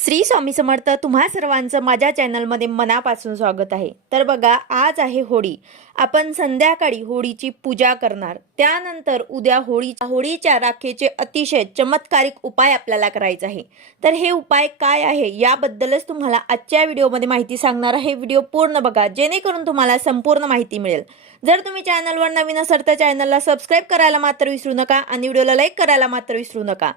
श्री स्वामी समर्थ तुम्हा सर्वांचं माझ्या चॅनलमध्ये मनापासून स्वागत आहे. तर बघा आज आहे होळी. आपण संध्याकाळी होळीची पूजा करणार. त्यानंतर उद्या होळीच्या होळीच्या राखेचे अतिशय चमत्कारिक उपाय आपल्याला करायचा आहे. तर हे उपाय काय आहे याबद्दलच तुम्हाला आजच्या व्हिडिओमध्ये माहिती सांगणार आहे. व्हिडिओ पूर्ण बघा जेणेकरून तुम्हाला संपूर्ण माहिती मिळेल. जर तुम्ही चॅनलवर नवीन असाल तर चॅनलला सबस्क्राईब करायला मात्र विसरू नका आणि व्हिडिओला लाईक करायला मात्र विसरू नका.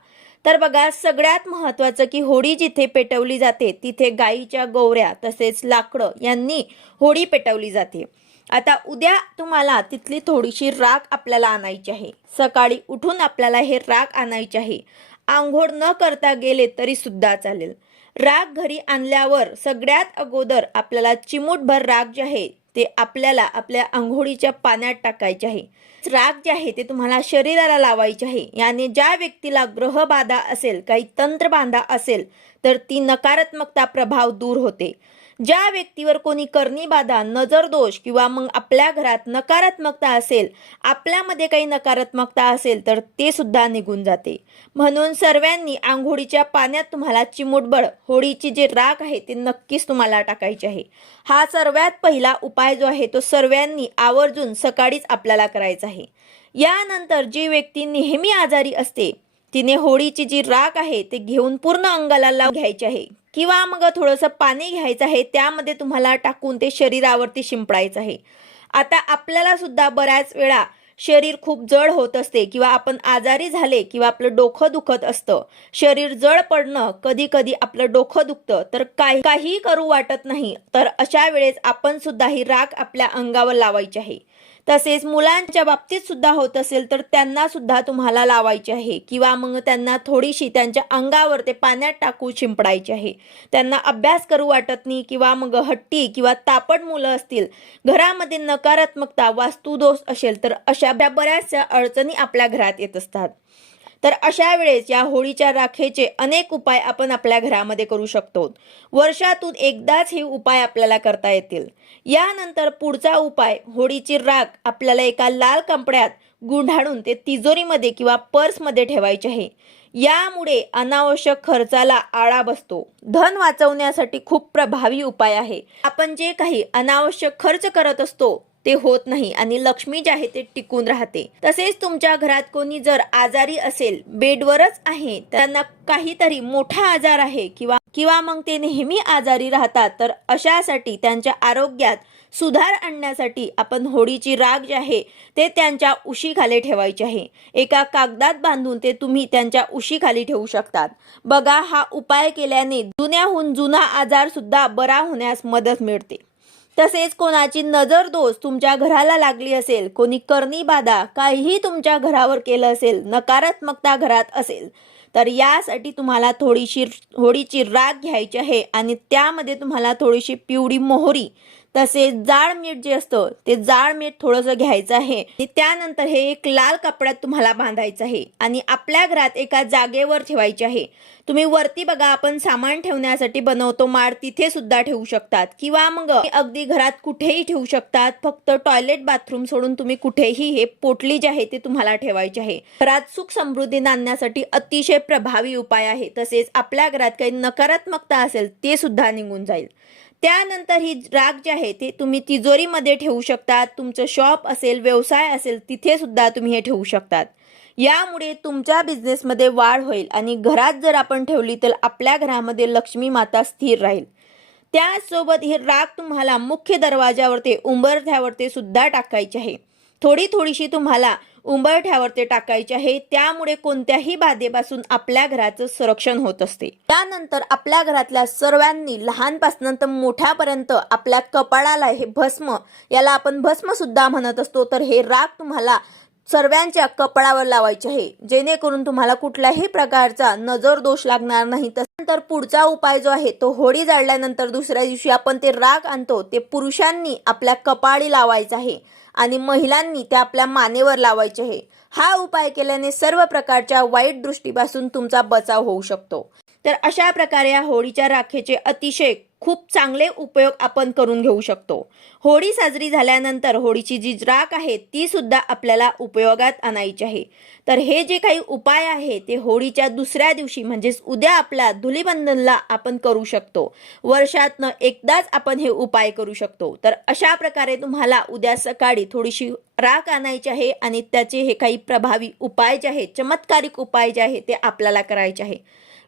तर बघा सगळ्यात महत्त्वाचं की होडी जिथे पेटवली जाते तिथे गाईच्या गोवऱ्या तसेच लाकडं यांनी होडी पेटवली जाते. आता उद्या तुम्हाला तिथली थोडीशी राख आपल्याला आणायची आहे. सकाळी उठून आपल्याला हे राख आणायचे आहे. आंघोळ न करता गेले तरी सुद्धा चालेल. राग घरी आणल्यावर सगळ्यात अगोदर आपल्याला चिमूटभर राग जे आहे ते आपल्याला आपल्या आंघोळीच्या पाण्यात टाकायचे आहे. राग जे आहे ते तुम्हाला शरीराला लावायचे आहे. याने ज्या व्यक्तीला ग्रहबाधा असेल काही तंत्रबाधा असेल तर ती नकारात्मकता प्रभाव दूर होते. ज्या व्यक्तीवर कोणी करणी बाधा नजर दोष किंवा मग आपल्या घरात नकारात्मकता असेल आपल्यामध्ये काही नकारात्मकता असेल तर ते सुद्धा निघून जाते. म्हणून सर्वांनी आंघोळीच्या पाण्यात तुम्हाला चिमुटबळ होळीची जे राख आहे ते नक्कीच तुम्हाला टाकायचे आहे. हा सर्वात पहिला उपाय जो आहे तो सर्वांनी आवर्जून सकाळीच आपल्याला करायचा आहे. यानंतर जी व्यक्ती नेहमी आजारी असते तिने होळीची जी राख आहे ते घेऊन पूर्ण अंगाला लावून घ्यायची आहे. किंवा मग थोडंसं पाणी घ्यायचं आहे त्यामध्ये तुम्हाला टाकून ते शरीरावरती शिंपडायचं आहे. आता आपल्याला सुद्धा बऱ्याच वेळा शरीर खूप जड होत असते किंवा आपण आजारी झाले किंवा आपलं डोकं दुखत असतं शरीर जड पडणं कधी कधी आपलं डोकं दुखतं तर काही काही करू वाटत नाही तर अशा वेळेस आपण सुद्धा ही राख आपल्या अंगावर लावायची आहे. तसेच मुलांच्या बाबतीत सुद्धा होत असेल तर त्यांना सुद्धा तुम्हाला लावायचे आहे. किंवा मग त्यांना थोडीशी त्यांच्या अंगावर ते पाण्यात टाकू शिंपडायचे आहे. त्यांना अभ्यास करू वाटत नाही किंवा मग हट्टी किंवा तापड मुलं असतील घरामध्ये नकारात्मकता वास्तुदोष असेल तर अशा ब्या- बऱ्याचशा अडचणी आपल्या घरात येत असतात. तर अशा वेळेस या होळीच्या राखेचे अनेक उपाय आपण आपल्या घरामध्ये करू शकतो. वर्षातून एकदाच हे उपाय आपल्याला करता येतील. यानंतर पुढचा उपाय होळीची राख आपल्याला एका लाल कपड्यात गुंढाळून ते तिजोरीमध्ये किंवा पर्समध्ये ठेवायचे आहे. यामुळे अनावश्यक खर्चाला आळा बसतो. धन वाचवण्यासाठी खूप प्रभावी उपाय आहे. आपण जे काही अनावश्यक खर्च करत असतो ते होत नाही आणि लक्ष्मी जे आहे ते टिकून राहते. तसेच तुमच्या घरात कोणी जर आजारी असेल बेडवरच आहे त्यांना काहीतरी मोठा आजार आहे किंवा किंवा मग ते नेहमी आजारी राहतात तर अशासाठी त्यांच्या आरोग्यात सुधार आणण्यासाठी आपण होळीची राग जे आहे ते त्यांच्या उशीखाली ठेवायचे आहे. एका कागदात बांधून ते तुम्ही त्यांच्या उशीखाली ठेवू शकतात. बघा हा उपाय केल्याने जुन्याहून जुना आजार सुद्धा बरा होण्यास मदत मिळते. तसेच कोणाची नजर दोष तुमच्या घराला लागली असेल कोणी करणी बाधा काहीही तुमच्या घरावर केलं असेल नकारात्मकता घरात असेल तर यासाठी तुम्हाला थोडीशी होडीची राग घ्यायची आहे आणि त्यामध्ये तुम्हाला थोडीशी पिवळी मोहरी तसेच जाड मीठ जे असतं ते जाड मीठ थोडंसं घ्यायचं आहे. आणि त्यानंतर हे एक लाल कपड्यात तुम्हाला बांधायचं आहे. आणि आपल्या घरात एका जागेवर ठेवायचे आहे. तुम्ही वरती बघा आपण सामान ठेवण्यासाठी बनवतो माड तिथे सुद्धा ठेवू शकतात. किंवा मग अगदी घरात कुठेही ठेवू शकतात. फक्त टॉयलेट बाथरूम सोडून तुम्ही कुठेही हे पोटली जे आहे ते तुम्हाला ठेवायचे आहे. घरात सुख समृद्धी नांदण्यासाठी अतिशय प्रभावी उपाय आहे. तसेच आपल्या घरात काही नकारात्मकता असेल ते सुद्धा निघून जाईल. त्यानंतर ही राग जी आहे ते तुम्ही तिजोरीमध्ये ठेवू शकतात तुमचं शॉप असेल व्यवसाय असेल तिथे सुद्धा तुम्ही हे ठेवू शकतात. यामुळे तुमच्या बिझनेसमध्ये वाढ होईल आणि घरात जर आपण ठेवली तर आपल्या घरामध्ये लक्ष्मी माता स्थिर राहील. त्यासोबत ही राग तुम्हाला मुख्य दरवाजावरती उंबरठ्यावरती सुद्धा टाकायची आहे. थोडी थोडीशी तुम्हाला उंबरठ्यावरती टाकायची आहे. त्यामुळे कोणत्याही बाधेपासून आपल्या घराचं संरक्षण होत असते. त्यानंतर आपल्या घरातल्या सर्वांनी लहानपासून तर मोठ्यापर्यंत आपल्या कपाळाला हे भस्म याला आपण भस्म सुद्धा म्हणत असतो. तर हे राग तुम्हाला सर्वांच्या कपाळावर लावायचे आहे. जेणेकरून तुम्हाला कुठल्याही प्रकारचा नजर दोष लागणार नाही. त्यानंतर पुढचा उपाय जो आहे तो होळी जाळल्यानंतर दुसऱ्या दिवशी आपण ते राग आणतो. ते पुरुषांनी आपल्या कपाळी लावायचं आहे. आणि महिलांनी ते आपल्या मानेवर लावायचे आहे. हा उपाय केल्याने सर्व प्रकारच्या वाईट दृष्टीपासून तुमचा बचाव होऊ शकतो. तर अशा प्रकारे या होळीच्या राखेचे अतिशय खूप चांगले उपयोग आपण करून घेऊ शकतो. होळी साजरी झाल्यानंतर होळीची जी राख आहे ती सुद्धा आपल्याला उपयोगात आणायची आहे. तर हे जे काही उपाय आहे ते होळीच्या दुसऱ्या दिवशी म्हणजेच उद्या आपल्या धुलीबंधनला आपण करू शकतो. वर्षातनं एकदाच आपण हे उपाय करू शकतो. तर अशा प्रकारे तुम्हाला उद्या सकाळी थोडीशी राख आणायची आहे आणि त्याचे हे काही प्रभावी उपाय जे आहेत चमत्कारिक उपाय जे आहे ते आपल्याला करायचे आहे.